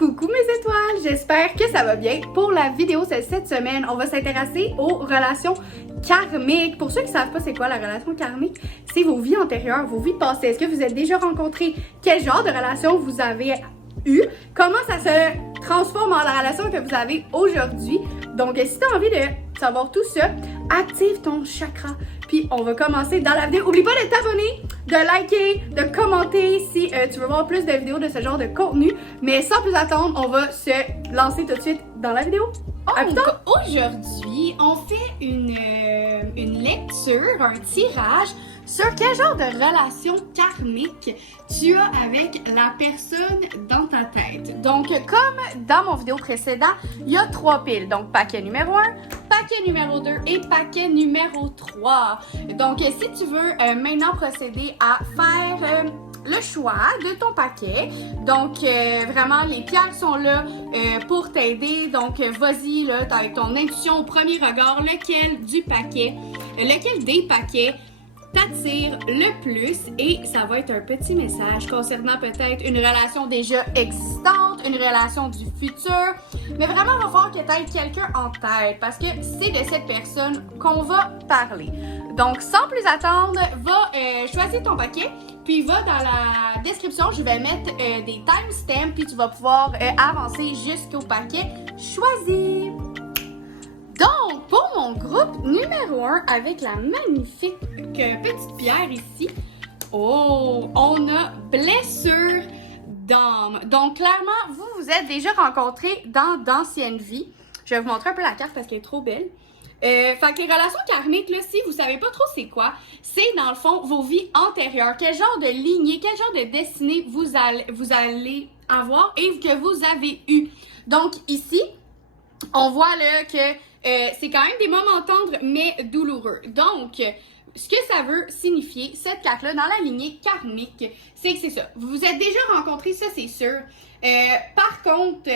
Coucou mes étoiles, j'espère que ça va bien. Pour la vidéo de cette semaine, on va s'intéresser aux relations karmiques. Pour ceux qui ne savent pas c'est quoi la relation karmique, c'est vos vies antérieures, vos vies passées. Est-ce que vous êtes déjà rencontrés? Quel genre de relation vous avez eu? Comment ça se transforme en la relation que vous avez aujourd'hui? Donc si tu as envie de savoir tout ça, active ton chakra. Puis on va commencer dans la vidéo. N'oublie pas de t'abonner, de liker, de commenter si tu veux voir plus de vidéos de ce genre de contenu. Mais sans plus attendre, on va se lancer tout de suite dans la vidéo. Aujourd'hui, on fait une lecture, un tirage sur quel genre de relation karmique tu as avec la personne dans ta tête. Donc, comme dans mon vidéo précédent, il y a 3 piles. Donc, paquet numéro 1, paquet numéro 2 et paquet numéro 3. Donc, si tu veux maintenant procéder à faire le choix de ton paquet. Donc, vraiment, les pierres sont là pour t'aider. Donc, vas-y, là, avec ton intuition au premier regard, lequel des paquets t'attire le plus, et ça va être un petit message concernant peut-être une relation déjà existante, une relation du futur, mais vraiment il va falloir que tu aies quelqu'un en tête parce que c'est de cette personne qu'on va parler. Donc sans plus attendre, va choisir ton paquet, puis va dans la description, je vais mettre des timestamps, puis tu vas pouvoir avancer jusqu'au paquet choisi. Donc, pour mon groupe numéro 1, avec la magnifique petite pierre ici, on a blessure d'âme. Donc, clairement, vous vous êtes déjà rencontrés dans d'anciennes vies. Je vais vous montrer un peu la carte parce qu'elle est trop belle. Fait que les relations karmiques, là, si vous savez pas trop c'est quoi, c'est dans le fond vos vies antérieures. Quel genre de lignée, quel genre de destinée vous allez avoir et que vous avez eu. Donc, ici, on voit là que c'est quand même des moments tendres mais douloureux. Donc, ce que ça veut signifier, cette carte-là, dans la lignée karmique, c'est que c'est ça. Vous vous êtes déjà rencontrés, ça c'est sûr. Par contre,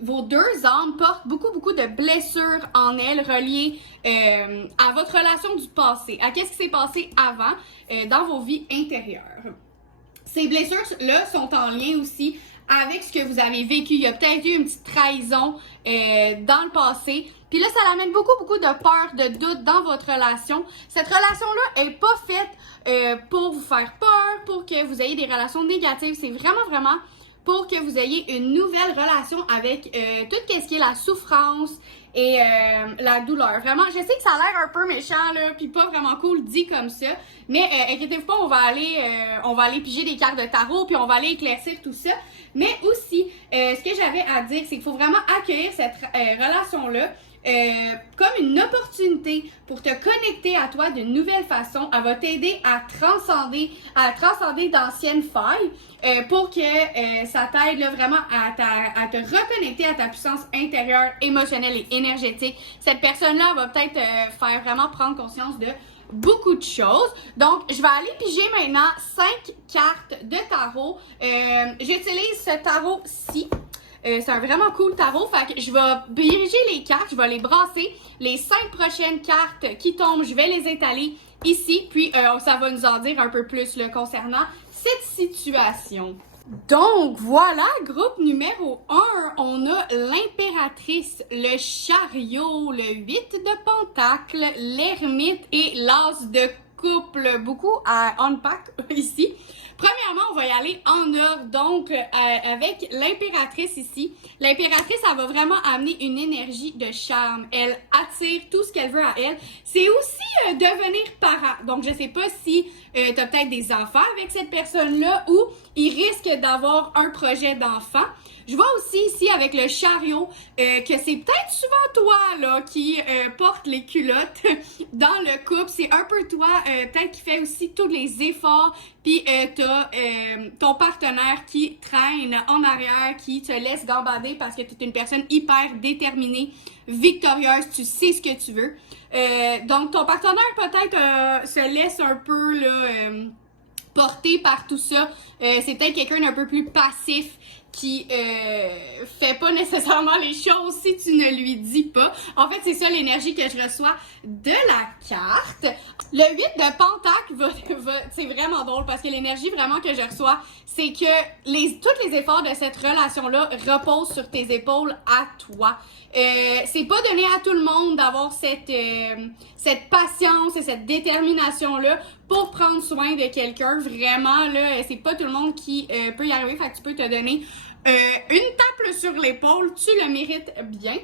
vos deux âmes portent beaucoup de blessures en elles reliées à votre relation du passé, à qu'est-ce qui s'est passé avant dans vos vies intérieures. Ces blessures-là sont en lien aussi avec ce que vous avez vécu. Il y a peut-être eu une petite trahison dans le passé. Puis là, ça amène beaucoup de peur, de doute dans votre relation. Cette relation-là est pas faite pour vous faire peur, pour que vous ayez des relations négatives. C'est vraiment pour que vous ayez une nouvelle relation avec tout ce qui est la souffrance et la douleur. Vraiment, je sais que ça a l'air un peu méchant, là, puis pas vraiment cool dit comme ça, mais inquiétez-vous pas, on va aller piger des cartes de tarot, puis on va aller éclaircir tout ça. Mais aussi, ce que j'avais à dire, c'est qu'il faut vraiment accueillir cette relation-là comme une opportunité pour te connecter à toi d'une nouvelle façon. Elle va t'aider à transcender d'anciennes failles pour que ça t'aide là, vraiment à te reconnecter à ta puissance intérieure, émotionnelle et énergétique. Cette personne-là va peut-être faire vraiment prendre conscience de beaucoup de choses. Donc, je vais aller piger maintenant 5 cartes de tarot. J'utilise ce tarot-ci. C'est un vraiment cool tarot, fait que je vais diriger les cartes, je vais les brasser. Les 5 prochaines cartes qui tombent, je vais les étaler ici, puis ça va nous en dire un peu plus là, concernant cette situation. Donc voilà, groupe numéro 1, on a l'impératrice, le chariot, le 8 de pentacles, l'ermite et l'as de couple. Beaucoup à unpack ici. Premièrement, on va y aller en ordre, donc avec l'impératrice ici. L'impératrice, elle va vraiment amener une énergie de charme. Elle attire tout ce qu'elle veut à elle. C'est aussi devenir parent. Donc, je sais pas si tu as peut-être des enfants avec cette personne-là ou il risque d'avoir un projet d'enfant. Je vois aussi ici avec le chariot que c'est peut-être souvent toi là qui porte les culottes dans le couple. C'est un peu toi peut-être qui fait aussi tous les efforts. Puis t'as ton partenaire qui traîne en arrière, qui te laisse gambader parce que tu es une personne hyper déterminée, victorieuse, tu sais ce que tu veux. Donc ton partenaire peut-être se laisse un peu là porté par tout ça, c'est peut-être quelqu'un d'un peu plus passif qui fait pas nécessairement les choses si tu ne lui dis pas. En fait, c'est ça l'énergie que je reçois de la carte. Le 8 de Pentacle c'est vraiment drôle parce que l'énergie vraiment que je reçois, c'est que tous les efforts de cette relation-là reposent sur tes épaules à toi. C'est pas donné à tout le monde d'avoir cette patience et cette détermination-là pour prendre soin de quelqu'un. Vraiment, là, c'est pas tout le monde qui peut y arriver. Fait que tu peux te donner une tape sur l'épaule, tu le mérites bien.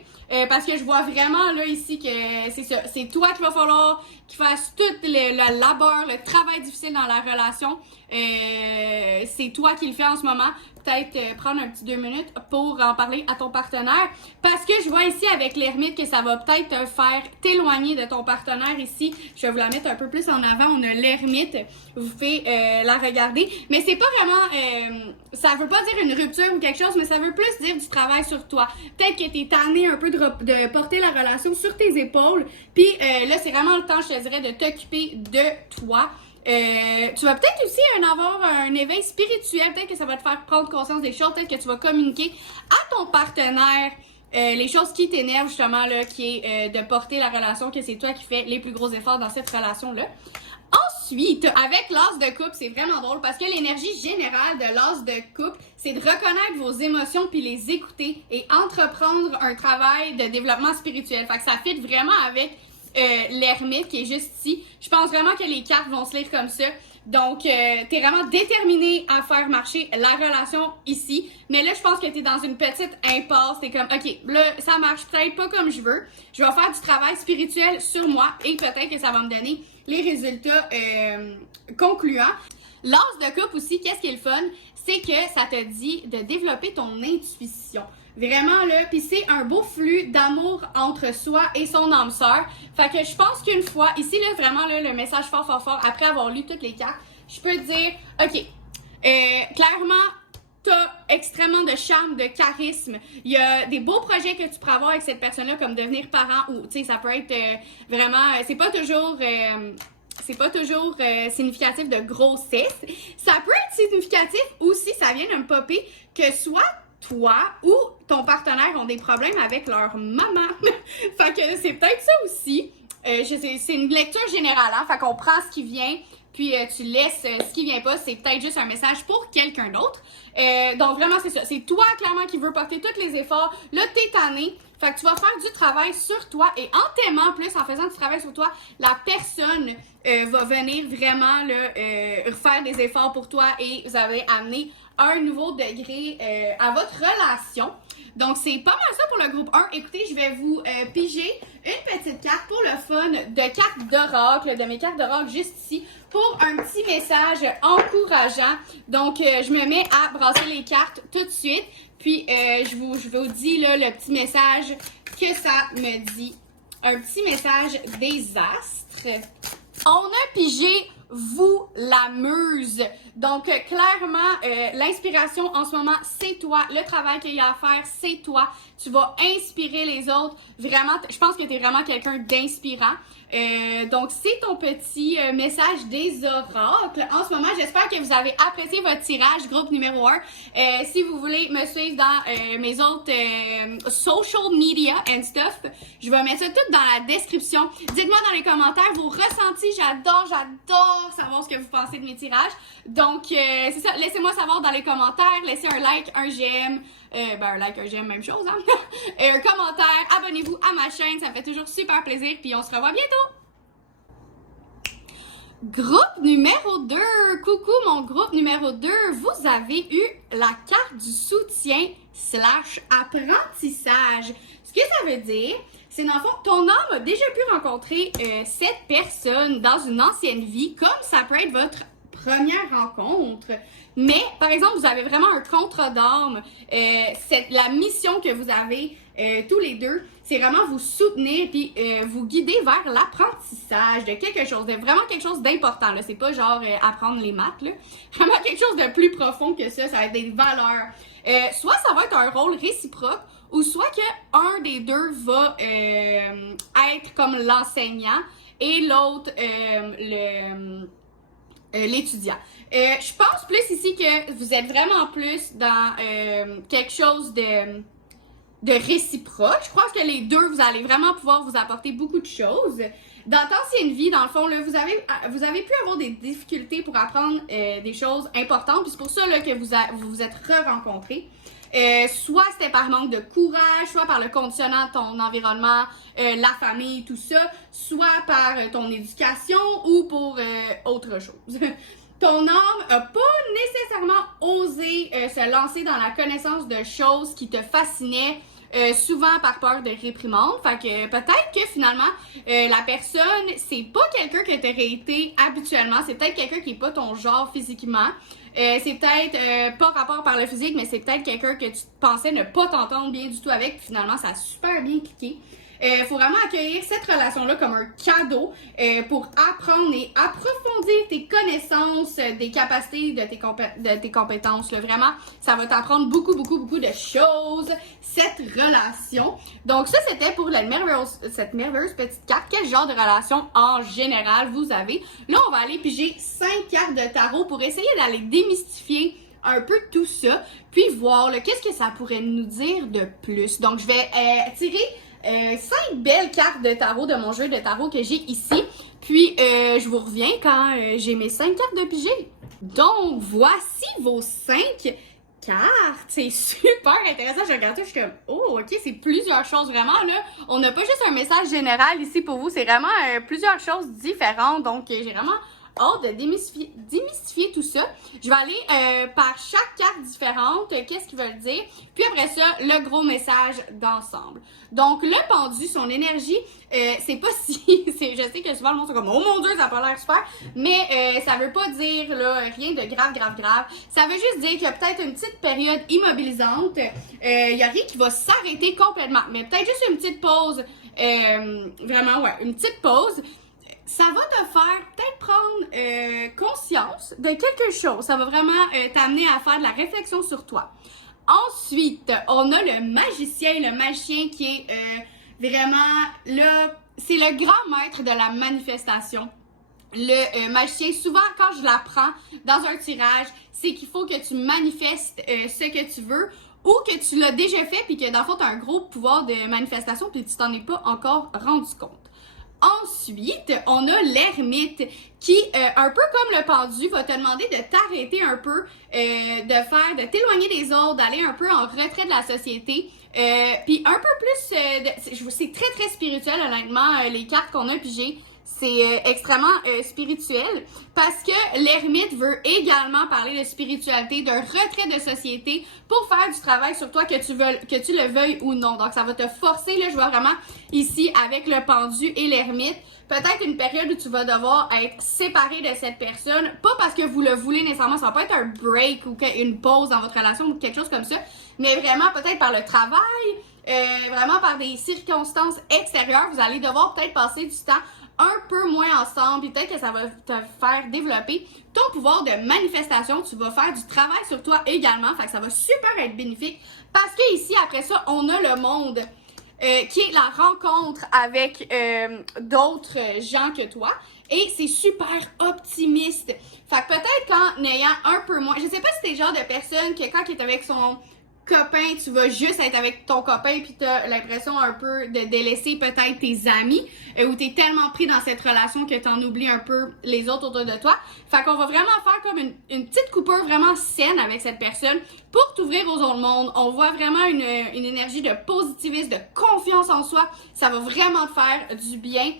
Parce que je vois vraiment là ici que c'est ça. C'est toi qu'il va falloir qu'il fasse tout le labeur, le travail difficile dans la relation. C'est toi qui le fais en ce moment. Peut-être prendre un petit 2 minutes pour en parler à ton partenaire. Parce que je vois ici avec l'ermite que ça va peut-être te faire t'éloigner de ton partenaire ici. Je vais vous la mettre un peu plus en avant. On a l'ermite. Vous pouvez la regarder. Mais c'est pas vraiment... ça veut pas dire une rupture ou quelque chose, mais ça veut plus dire du travail sur toi. Peut-être que t'es tanné un peu de porter la relation sur tes épaules. Puis là, c'est vraiment le temps, je te dirais, de t'occuper de toi. Tu vas peut-être aussi avoir un éveil spirituel, peut-être que ça va te faire prendre conscience des choses, peut-être que tu vas communiquer à ton partenaire les choses qui t'énervent justement, là, qui est de porter la relation, que c'est toi qui fais les plus gros efforts dans cette relation-là. Ensuite, avec l'as de coupe, c'est vraiment drôle parce que l'énergie générale de l'as de coupe, c'est de reconnaître vos émotions puis les écouter et entreprendre un travail de développement spirituel. Fait que ça fit vraiment avec l'ermite qui est juste ici. Je pense vraiment que les cartes vont se lire comme ça. Donc, t'es vraiment déterminé à faire marcher la relation ici. Mais là, je pense que t'es dans une petite impasse. T'es comme, OK, là, ça marche peut-être pas comme je veux. Je vais faire du travail spirituel sur moi et peut-être que ça va me donner les résultats concluants. L'as de coupe aussi, qu'est-ce qui est le fun? C'est que ça te dit de développer ton intuition. Vraiment là, puis c'est un beau flux d'amour entre soi et son âme sœur. Fait que je pense qu'une fois, ici là, vraiment là, le message fort, après avoir lu toutes les cartes, je peux te dire, OK, clairement, t'as extrêmement de charme, de charisme. Il y a des beaux projets que tu pourras avoir avec cette personne-là, comme devenir parent ou, tu sais, ça peut être vraiment, c'est pas toujours significatif de grossesse. Ça peut être significatif aussi, ça vient de me popper, que soit toi ou ton partenaire ont des problèmes avec leur maman. Fait que c'est peut-être ça aussi. C'est une lecture générale, hein? Fait qu'on prend ce qui vient, puis tu laisses ce qui vient pas. C'est peut-être juste un message pour quelqu'un d'autre. Donc vraiment, c'est ça. C'est toi, clairement, qui veux porter tous les efforts. Là, t'es tanné. Fait que tu vas faire du travail sur toi et en t'aimant plus, en faisant du travail sur toi, la personne va venir vraiment là, faire des efforts pour toi et vous allez amener un nouveau degré à votre relation. Donc, c'est pas mal ça pour le groupe 1. Écoutez, je vais vous piger une petite carte pour le fun de cartes d'oracle, de mes cartes d'oracle juste ici, pour un petit message encourageant. Donc, je me mets à brasser les cartes tout de suite. Puis, je vous dis là, le petit message que ça me dit. Un petit message des astres. On a pigé vous, la muse. Donc, clairement, l'inspiration en ce moment, c'est toi. Le travail qu'il y a à faire, c'est toi. Tu vas inspirer les autres. Vraiment, je pense que tu es vraiment quelqu'un d'inspirant. Donc, c'est ton petit message des oracles. En ce moment, j'espère que vous avez apprécié votre tirage, groupe numéro 1. Si vous voulez me suivre dans mes autres social media and stuff, je vais mettre ça tout dans la description. Dites-moi dans les commentaires vos ressentis. J'adore savoir ce que vous pensez de mes tirages. Donc, c'est ça. Laissez-moi savoir dans les commentaires. Laissez un like, un j'aime. Un like, un j'aime, même chose, hein? Un commentaire. Abonnez-vous à ma chaîne. Ça me fait toujours super plaisir. Puis on se revoit bientôt. Groupe numéro 2. Coucou mon groupe numéro 2. Vous avez eu la carte du soutien / apprentissage. Ce que ça veut dire, c'est dans le fond, ton âme a déjà pu rencontrer cette personne dans une ancienne vie, comme ça peut être votre première rencontre. Mais, par exemple, vous avez vraiment un contrat d'âme. La mission que vous avez tous les deux, c'est vraiment vous soutenir puis vous guider vers l'apprentissage de quelque chose, de vraiment quelque chose d'important. C'est pas genre apprendre les maths, là. Vraiment quelque chose de plus profond que ça. Ça va être des valeurs. Soit ça va être un rôle réciproque, ou soit que un des deux va être comme l'enseignant et l'autre l'étudiant. Je pense plus ici que vous êtes vraiment plus dans quelque chose de réciproque. Je pense que les deux, vous allez vraiment pouvoir vous apporter beaucoup de choses. Dans l'ancienne vie, dans le fond, là, vous avez pu avoir des difficultés pour apprendre des choses importantes. Puis c'est pour ça là, que vous vous êtes re-rencontrés. Soit c'était par manque de courage, soit par le conditionnement de ton environnement, la famille, tout ça, soit par ton éducation ou pour autre chose. Ton âme n'a pas nécessairement osé se lancer dans la connaissance de choses qui te fascinaient, souvent par peur de réprimande. Fait que peut-être que finalement, la personne, c'est pas quelqu'un que t'aurais été habituellement, c'est peut-être quelqu'un qui est pas ton genre physiquement. C'est peut-être pas rapport par le physique, mais c'est peut-être quelqu'un que tu pensais ne pas t'entendre bien du tout avec, puis finalement ça a super bien cliqué. Faut vraiment accueillir cette relation-là comme un cadeau pour apprendre et approfondir tes connaissances, des capacités de tes compétences. Là. Vraiment, ça va t'apprendre beaucoup de choses, cette relation. Donc ça, c'était pour cette merveilleuse petite carte. Quel genre de relation en général vous avez? Là, on va aller piger 5 cartes de tarot pour essayer d'aller démystifier un peu tout ça, puis voir qu'est-ce que ça pourrait nous dire de plus. Donc, je vais tirer 5 belles cartes de tarot de mon jeu de tarot que j'ai ici. Puis, je vous reviens quand j'ai mes 5 cartes de pigé. Donc, voici vos 5 cartes. C'est super intéressant. Je regarde ça, je suis comme, oh, ok, c'est plusieurs choses vraiment, là. On n'a pas juste un message général ici pour vous, c'est vraiment plusieurs choses différentes. Donc, j'ai vraiment hâte de démystifier tout ça. Je vais aller par chaque carte différente, qu'est-ce qu'ils veulent dire. Puis après ça, le gros message d'ensemble. Donc, le pendu, son énergie, c'est pas si... je sais que souvent le monde sont comme « Oh mon Dieu, ça a pas l'air super! » Mais ça veut pas dire là, rien de grave. Ça veut juste dire qu'il y a peut-être une petite période immobilisante. Il y a rien qui va s'arrêter complètement. Mais peut-être juste une petite pause. Vraiment, ouais, une petite pause. Ça va te faire peut-être prendre conscience de quelque chose. Ça va vraiment t'amener à faire de la réflexion sur toi. Ensuite, on a le magicien. Le magicien qui est vraiment là, c'est le grand maître de la manifestation. Le magicien, souvent quand je l'apprends dans un tirage, c'est qu'il faut que tu manifestes ce que tu veux ou que tu l'as déjà fait puis que dans le fond, tu as un gros pouvoir de manifestation puis tu t'en es pas encore rendu compte. Ensuite, on a l'ermite qui, un peu comme le pendu, va te demander de t'arrêter un peu, de t'éloigner des autres, d'aller un peu en retrait de la société. Puis un peu plus, c'est très spirituel honnêtement, les cartes qu'on a pigées. C'est extrêmement spirituel parce que l'ermite veut également parler de spiritualité, d'un retrait de société pour faire du travail sur toi que tu le veuilles ou non. Donc ça va te forcer, là je vois vraiment ici avec le pendu et l'ermite, peut-être une période où tu vas devoir être séparé de cette personne, pas parce que vous le voulez nécessairement, ça va pas être un break ou une pause dans votre relation ou quelque chose comme ça, mais vraiment peut-être par le travail, vraiment par des circonstances extérieures, vous allez devoir peut-être passer du temps un peu moins ensemble, puis peut-être que ça va te faire développer ton pouvoir de manifestation. Tu vas faire du travail sur toi également, fait que ça va super être bénéfique. Parce que ici, après ça, on a le monde qui est la rencontre avec d'autres gens que toi. Et c'est super optimiste. Fait que peut-être qu'en ayant un peu moins... Je sais pas si t'es le genre de personne que quand il est avec son copain, tu vas juste être avec ton copain puis t'as l'impression un peu de délaisser peut-être tes amis ou t'es tellement pris dans cette relation que t'en oublies un peu les autres autour de toi. Fait qu'on va vraiment faire comme une petite coupure vraiment saine avec cette personne pour t'ouvrir aux autres mondes. On voit vraiment une énergie de positivisme, de confiance en soi. Ça va vraiment te faire du bien.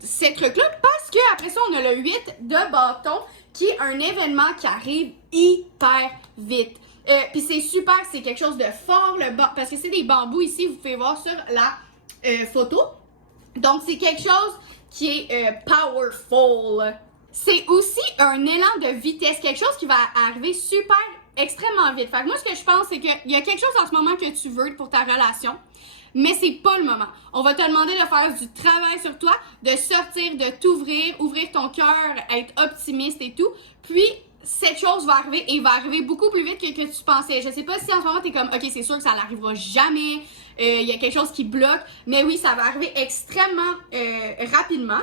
Ces trucs-là, parce que après ça, on a le 8 de bâton qui est un événement qui arrive hyper vite. Puis c'est super, c'est quelque chose de fort, parce que c'est des bambous ici, vous pouvez voir sur la photo. Donc c'est quelque chose qui est powerful. C'est aussi un élan de vitesse, quelque chose qui va arriver super, extrêmement vite. Fait que moi, ce que je pense, c'est qu'il y a quelque chose en ce moment que tu veux pour ta relation, mais c'est pas le moment. On va te demander de faire du travail sur toi, de sortir, de t'ouvrir, ouvrir ton cœur, être optimiste et tout. Puis cette chose va arriver et va arriver beaucoup plus vite que tu pensais. Je sais pas si en ce moment t'es comme, ok, c'est sûr que ça n'arrivera jamais, il y a quelque chose qui bloque, mais oui, ça va arriver extrêmement rapidement.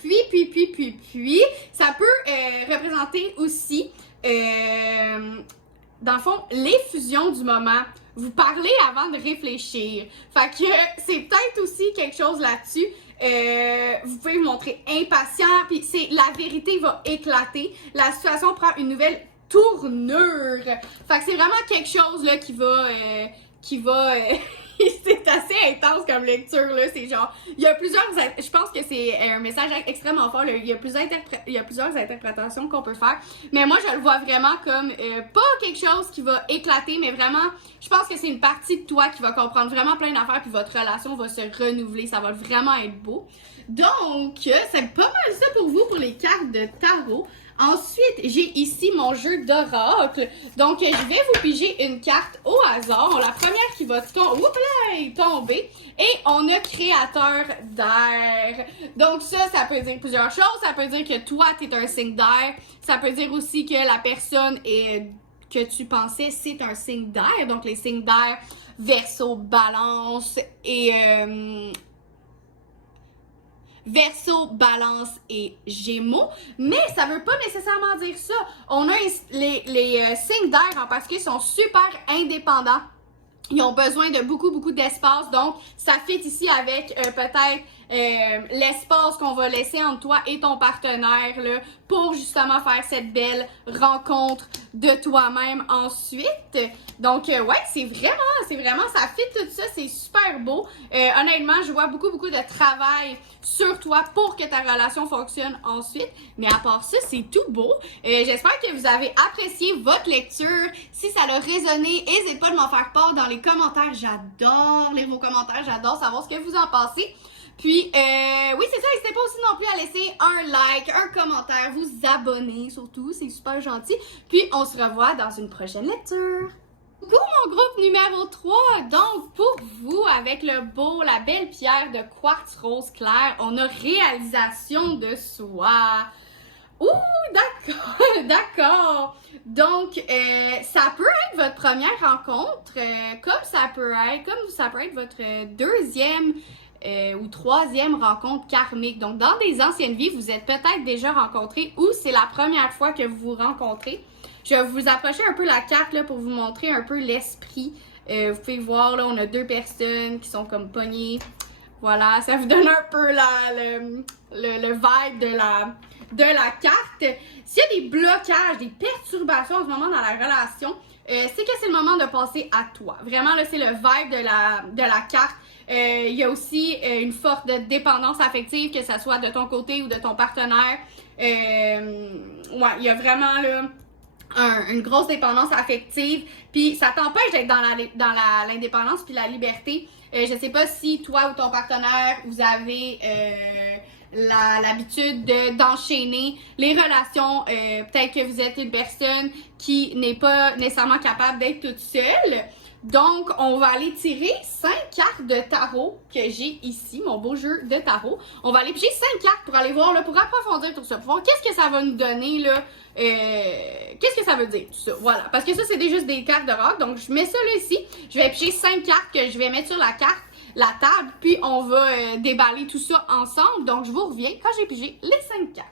Puis, ça peut représenter aussi, dans le fond, les fusions du moment. Vous parlez avant de réfléchir. Fait que c'est peut-être aussi quelque chose là-dessus. Vous pouvez vous montrer impatient, puis la vérité va éclater. La situation prend une nouvelle tournure. Fait que c'est vraiment quelque chose là qui va c'est assez intense comme lecture là, c'est genre il y a plusieurs, je pense que c'est un message extrêmement fort là. Il y a plusieurs interprétations qu'on peut faire, mais moi je le vois vraiment comme pas quelque chose qui va éclater, mais vraiment je pense que c'est une partie de toi qui va comprendre vraiment plein d'affaires, puis votre relation va se renouveler, ça va vraiment être beau. Donc c'est pas mal ça pour vous pour les cartes de tarot. Ensuite, j'ai ici mon jeu d'oracle. Donc, je vais vous piger une carte au hasard. La première qui va tomber. Et on a créateur d'air. Donc ça peut dire plusieurs choses. Ça peut dire que toi, tu es un signe d'air. Ça peut dire aussi que la personne que tu pensais, c'est un signe d'air. Donc, les signes d'air, Verseau, Balance et... Verseau, Balance et Gémeaux, mais ça veut pas nécessairement dire ça. On a les signes d'air parce qu'ils sont super indépendants. Ils ont besoin de beaucoup d'espace, donc ça fit ici avec peut-être l'espace qu'on va laisser entre toi et ton partenaire là, pour justement faire cette belle rencontre de toi-même ensuite. Donc ouais, c'est vraiment, ça fit tout ça, c'est super beau. Honnêtement, je vois beaucoup de travail sur toi pour que ta relation fonctionne ensuite. Mais à part ça, c'est tout beau. J'espère que vous avez apprécié votre lecture. Si ça a résonné, n'hésitez pas de m'en faire part dans les commentaires. J'adore lire vos commentaires, j'adore savoir ce que vous en pensez. Puis, oui, c'est ça, n'hésitez pas aussi non plus à laisser un like, un commentaire, vous abonner surtout, c'est super gentil. Puis, on se revoit dans une prochaine lecture. Pour mon groupe numéro 3, donc pour vous, avec la belle pierre de quartz rose clair, on a réalisation de soi. Ouh, d'accord. Donc, ça peut être votre première rencontre, comme ça peut être votre deuxième ou troisième rencontre karmique. Donc, dans des anciennes vies, vous êtes peut-être déjà rencontrés ou c'est la première fois que vous vous rencontrez. Je vais vous approcher un peu la carte là, pour vous montrer un peu l'esprit. Vous pouvez voir, là, on a deux personnes qui sont comme pognées. Voilà, ça vous donne un peu le vibe de la carte. S'il y a des blocages, des perturbations en ce moment dans la relation, c'est que c'est le moment de passer à toi. Vraiment, là, c'est le vibe de la carte. Il y a aussi une forte dépendance affective, que ce soit de ton côté ou de ton partenaire. Ouais, il y a vraiment là une grosse dépendance affective, puis ça t'empêche d'être dans l'indépendance puis la liberté. Je sais pas si toi ou ton partenaire, vous avez l'habitude d'enchaîner les relations. Peut-être que vous êtes une personne qui n'est pas nécessairement capable d'être toute seule. Donc, on va aller tirer 5 cartes de tarot que j'ai ici, mon beau jeu de tarot. On va aller piger 5 cartes pour aller voir, là, pour approfondir tout ça, pour voir qu'est-ce que ça va nous donner, là, qu'est-ce que ça veut dire, tout ça. Voilà, parce que ça, c'est juste des cartes de rock. Donc, je mets ça là ici. Je vais piger 5 cartes que je vais mettre sur la table, puis on va déballer tout ça ensemble. Donc, je vous reviens quand j'ai pigé les 5 cartes.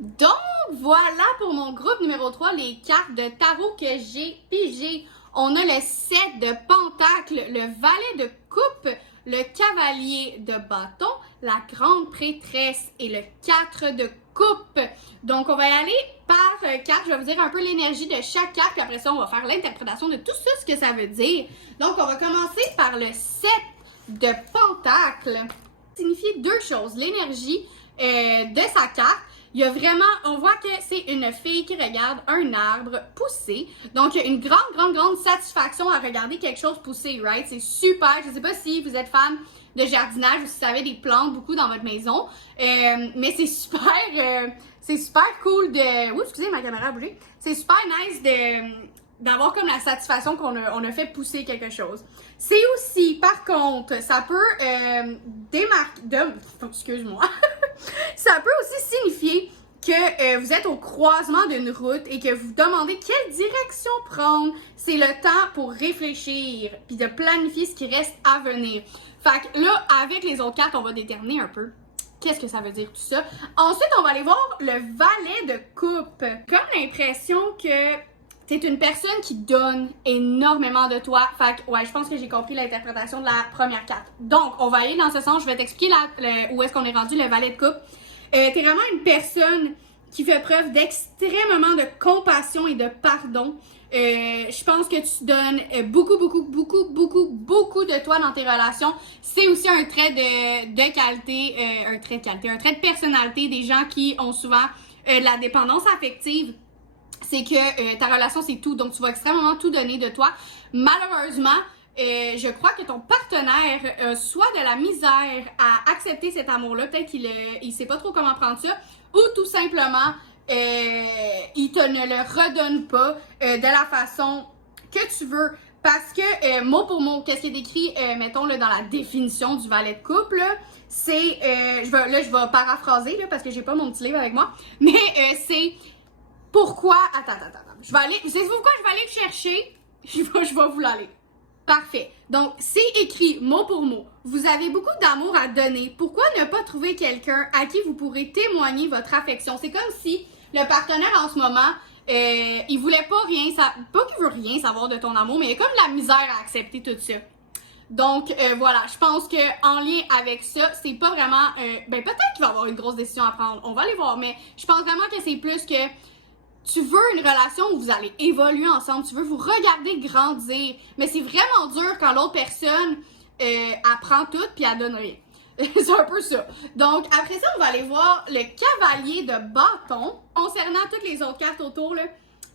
Donc, voilà pour mon groupe numéro 3, les cartes de tarot que j'ai pigées. On a le 7 de pentacles, le valet de coupe, le cavalier de bâton, la grande prêtresse et le 4 de coupe. Donc, on va y aller par carte. Je vais vous dire un peu l'énergie de chaque carte, puis après ça, on va faire l'interprétation de tout ça, ce que ça veut dire. Donc, on va commencer par le 7 de pentacles. Ça signifie deux choses. L'énergie de sa carte. Il y a vraiment, on voit que c'est une fille qui regarde un arbre pousser. Donc, il y a une grande satisfaction à regarder quelque chose pousser, right? C'est super. Je ne sais pas si vous êtes fan de jardinage ou si vous avez des plantes beaucoup dans votre maison. Mais c'est super cool de... Ouh, excusez, ma caméra a bougé. C'est super nice d'avoir comme la satisfaction qu'on a fait pousser quelque chose. C'est aussi, par contre, ça peut excuse-moi. Ça peut aussi signifier que vous êtes au croisement d'une route et que vous vous demandez quelle direction prendre. C'est le temps pour réfléchir puis de planifier ce qui reste à venir. Fait que là, avec les autres cartes, on va déterminer un peu qu'est-ce que ça veut dire tout ça. Ensuite, on va aller voir le valet de coupe. J'ai comme l'impression que t'es une personne qui donne énormément de toi. Fait que, ouais, je pense que j'ai compris l'interprétation de la première carte. Donc, on va aller dans ce sens. Je vais t'expliquer où est-ce qu'on est rendu, le valet de coupe. T'es vraiment une personne qui fait preuve d'extrêmement de compassion et de pardon. Je pense que tu donnes beaucoup de toi dans tes relations. C'est aussi un trait de qualité, un trait de personnalité des gens qui ont souvent de la dépendance affective. C'est que ta relation, c'est tout. Donc, tu vas extrêmement tout donner de toi. Malheureusement, je crois que ton partenaire soit de la misère à accepter cet amour-là. Peut-être qu'il sait pas trop comment prendre ça. Ou tout simplement, il te ne le redonne pas de la façon que tu veux. Parce que, mot pour mot, qu'est-ce qui est écrit, mettons, là, dans la définition du valet de couple, c'est... je vais paraphraser, là, parce que j'ai pas mon petit livre avec moi. Mais c'est... Pourquoi... Attends. Je vais aller... C'est pourquoi je vais aller le chercher. Je vais vous l'aller. Parfait. Donc, c'est écrit mot pour mot. Vous avez beaucoup d'amour à donner. Pourquoi ne pas trouver quelqu'un à qui vous pourrez témoigner votre affection? C'est comme si le partenaire en ce moment, il voulait pas rien... Pas qu'il veut rien savoir de ton amour, mais il y a comme de la misère à accepter tout ça. Donc, voilà, je pense que en lien avec ça, c'est pas vraiment... peut-être qu'il va y avoir une grosse décision à prendre. On va aller voir, mais je pense vraiment que c'est plus que... Tu veux une relation où vous allez évoluer ensemble, tu veux vous regarder grandir, mais c'est vraiment dur quand l'autre personne apprend tout puis elle donne rien. C'est un peu ça. Donc, après ça, on va aller voir le cavalier de bâton. Concernant toutes les autres cartes autour, là,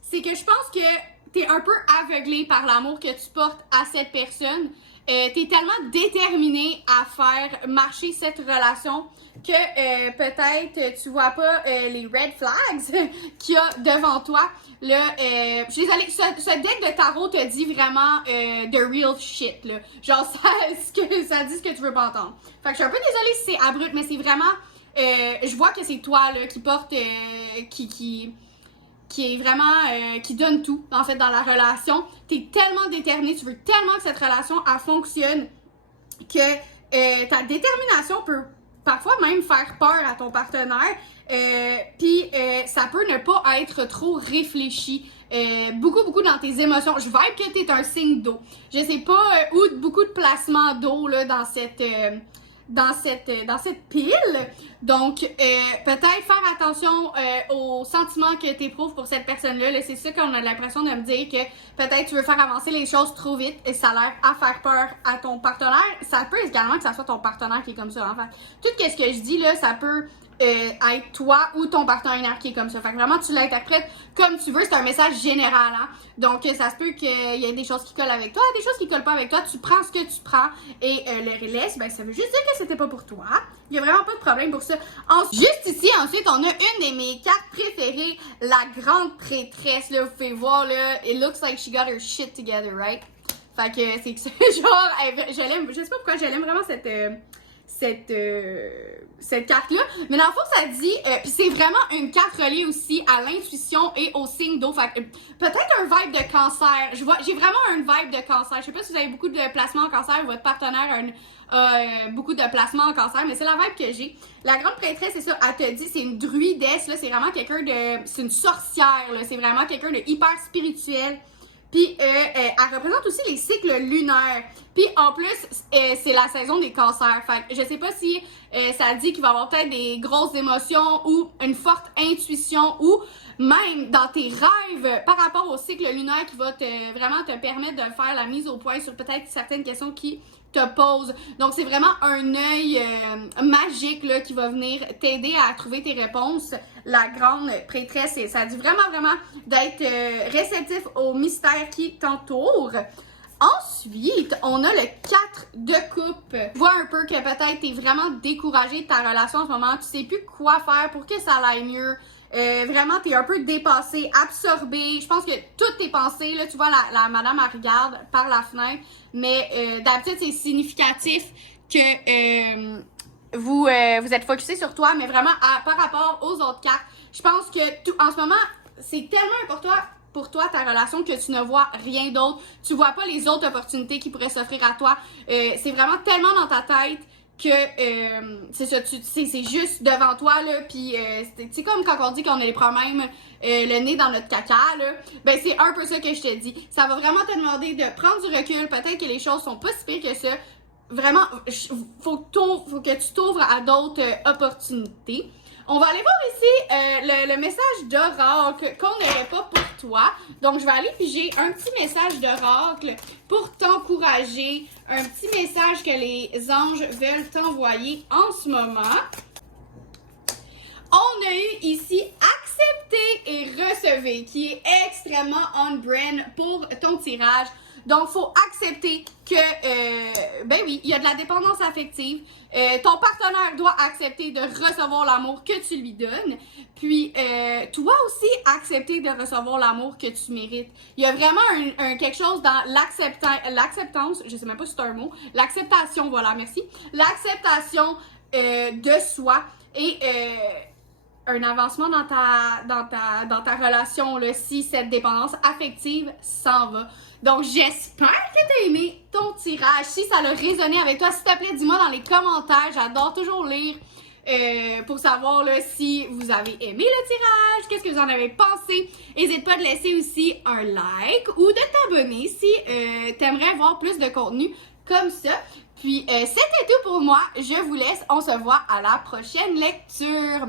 c'est que je pense que t'es un peu aveuglé par l'amour que tu portes à cette personne. T'es tellement déterminé à faire marcher cette relation que peut-être tu vois pas les red flags qu'il y a devant toi. Là, je suis désolée, ce deck de tarot te dit vraiment the real shit, là. Genre, ça dit ce que tu veux pas entendre. Fait que je suis un peu désolée si c'est abrupt, mais c'est vraiment... je vois que c'est toi, là, qui porte... qui est vraiment, qui donne tout, en fait, dans la relation. T'es tellement déterminé, tu veux tellement que cette relation, elle fonctionne, que ta détermination peut parfois même faire peur à ton partenaire, puis ça peut ne pas être trop réfléchi. Beaucoup dans tes émotions. Je vibe que t'es un signe d'eau. Je sais pas où beaucoup de placements d'eau, là, dans cette pile. Donc, peut-être faire attention aux sentiments que tu éprouves pour cette personne-là. Là, c'est ça qu'on a l'impression de me dire, que peut-être tu veux faire avancer les choses trop vite et ça a l'air à faire peur à ton partenaire. Ça peut également que ça soit ton partenaire qui est comme ça. En fait, tout ce que je dis, là, ça peut être toi ou ton partenaire qui est comme ça. Fait que vraiment, tu l'interprètes comme tu veux. C'est un message général, hein. Donc, ça se peut qu'il y ait des choses qui collent avec toi, des choses qui collent pas avec toi. Tu prends ce que tu prends et le laisse, ben, ça veut juste dire que c'était pas pour toi. Il y a vraiment pas de problème pour ça. Juste ici, ensuite, on a une de mes cartes préférées, la grande prêtresse, là. Vous pouvez voir, là, it looks like she got her shit together, right? Fait que c'est genre, je l'aime, je sais pas pourquoi je l'aime vraiment cette carte-là. Mais dans le fond, ça dit, puis c'est vraiment une carte reliée aussi à l'intuition et au signe d'eau. Fait que peut-être un vibe de cancer. J'ai vraiment un vibe de cancer. Je sais pas si vous avez beaucoup de placements en cancer ou votre partenaire a beaucoup de placements en cancer, mais c'est la vibe que j'ai. La grande prêtresse, c'est ça, elle te dit, c'est une druidesse, là, c'est vraiment quelqu'un de... C'est une sorcière, là, c'est vraiment quelqu'un de hyper spirituel. Puis, elle représente aussi les cycles lunaires. Puis, en plus, c'est la saison des cancers. Fait que je sais pas si ça dit qu'il va y avoir peut-être des grosses émotions ou une forte intuition ou même dans tes rêves par rapport au cycle lunaire qui va vraiment te permettre de faire la mise au point sur peut-être certaines questions qui te posent. Donc, c'est vraiment un œil magique là, qui va venir t'aider à trouver tes réponses. La grande prêtresse, ça dit vraiment d'être réceptif aux mystères qui t'entourent. Ensuite, on a le 4 de coupe. Tu vois un peu que peut-être t'es vraiment découragé de ta relation en ce moment. Tu sais plus quoi faire pour que ça aille mieux. Vraiment, t'es un peu dépassé, absorbé. Je pense que toutes tes pensées, là, tu vois, la madame, elle regarde par la fenêtre. Mais d'habitude, c'est significatif que vous êtes focusé sur toi, mais vraiment par rapport aux autres cartes. Je pense que en ce moment, c'est tellement important pour toi, ta relation, que tu ne vois rien d'autre. Tu vois pas les autres opportunités qui pourraient s'offrir à toi. C'est vraiment tellement dans ta tête que c'est ça, c'est juste devant toi là, puis c'est comme quand on dit qu'on a les problèmes le nez dans notre caca là, ben c'est un peu ça que je te dis. Ça va vraiment te demander de prendre du recul, peut-être que les choses sont pas si pires que ça. Vraiment, faut que tu t'ouvres à d'autres opportunités. On va aller voir ici le message d'oracle qu'on n'aurait pas pour toi. Donc, je vais aller piger un petit message d'oracle pour t'encourager. Un petit message que les anges veulent t'envoyer en ce moment. On a eu ici accepter et recevoir qui est extrêmement on-brand pour ton tirage. Donc, faut accepter que, ben oui, il y a de la dépendance affective. Ton partenaire doit accepter de recevoir l'amour que tu lui donnes. Puis, toi aussi, accepter de recevoir l'amour que tu mérites. Il y a vraiment quelque chose dans l'acceptance, je sais même pas si c'est un mot, l'acceptation, voilà, merci. L'acceptation de soi et un avancement dans ta relation là, si cette dépendance affective s'en va. Donc, j'espère que tu as aimé ton tirage. Si ça a résonné avec toi, s'il te plaît, dis-moi dans les commentaires. J'adore toujours lire pour savoir là, si vous avez aimé le tirage, qu'est-ce que vous en avez pensé. N'hésite pas de laisser aussi un like ou de t'abonner si tu aimerais voir plus de contenu comme ça. Puis, c'était tout pour moi. Je vous laisse. On se voit à la prochaine lecture.